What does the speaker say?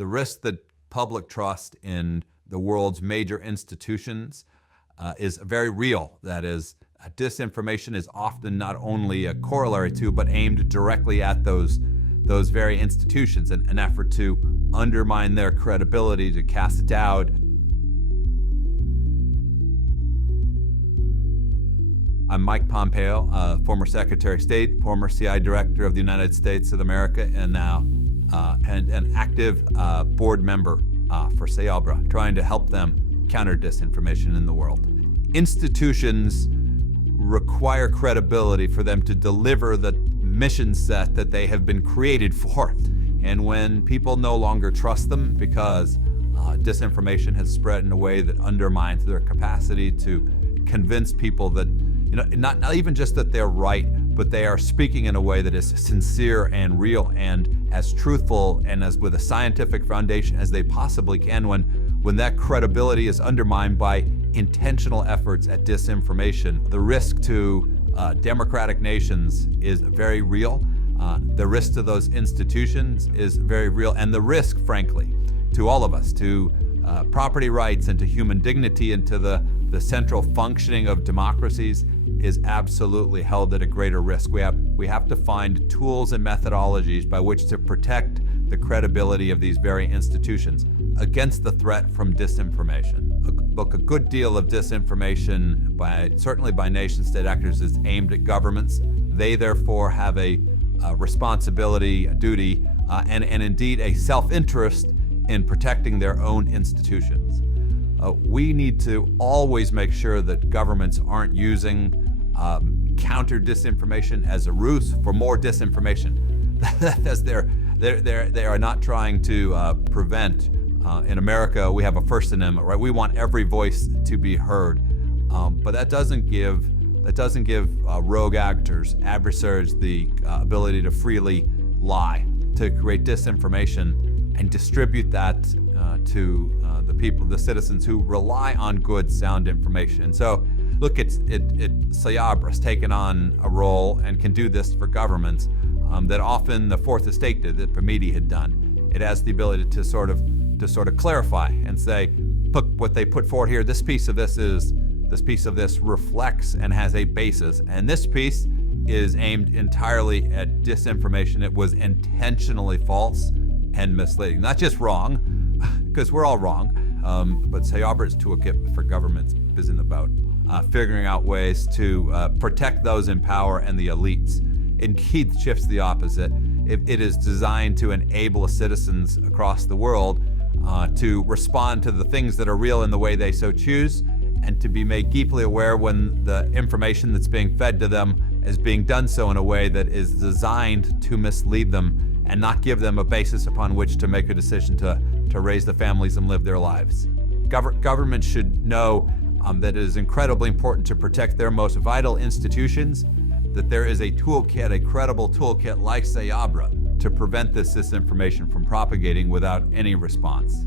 the risk that public trust in the world's major institutions is very real. That is, disinformation is often not only a corollary to, but aimed directly at those very institutions, an effort to undermine their credibility, to cast doubt. I'm Mike Pompeo, former Secretary of State, former CI Director of the United States of America, and now an active board member for Cyabra, trying to help them counter disinformation in the world. Institutions require credibility for them to deliver the mission set that they have been created for. And when people no longer trust them because disinformation has spread in a way that undermines their capacity to convince people that, not even just that they're right, but they are speaking in a way that is sincere and real and as truthful and as with a scientific foundation as they possibly can, when that credibility is undermined by intentional efforts at disinformation, the risk to democratic nations is very real. The risk to those institutions is very real, and the risk, frankly, to all of us, to property rights and to human dignity and to the central functioning of democracies is absolutely held at a greater risk. We have to find tools and methodologies by which to protect the credibility of these very institutions against the threat from disinformation. Look, a good deal of disinformation, certainly by nation-state actors, is aimed at governments. They therefore have a responsibility, a duty, and indeed a self-interest in protecting their own institutions. We need to always make sure that governments aren't using counter-disinformation as a ruse for more disinformation. As they are not trying to prevent. In America, we have a First Amendment, right? We want every voice to be heard, but that doesn't give rogue actors, adversaries, the ability to freely lie, to create disinformation, and distribute that to the people, the citizens who rely on good, sound information. And so, look, Cyabra's taken on a role and can do this for governments that often the Fourth Estate did, that Pompeo had done. It has the ability to sort of clarify and say, look, what they put forward here, this piece of this reflects and has a basis, and this piece is aimed entirely at disinformation. It was intentionally false and misleading, not just wrong, because we're all wrong, but Cyabra's toolkit for governments isn't about figuring out ways to protect those in power and the elites. Indeed, shifts the opposite. It is designed to enable citizens across the world to respond to the things that are real in the way they so choose, and to be made deeply aware when the information that's being fed to them is being done so in a way that is designed to mislead them and not give them a basis upon which to make a decision to raise the families and live their lives. Government should know that it is incredibly important to protect their most vital institutions, that there is a toolkit, a credible toolkit like Cyabra, to prevent this disinformation from propagating without any response.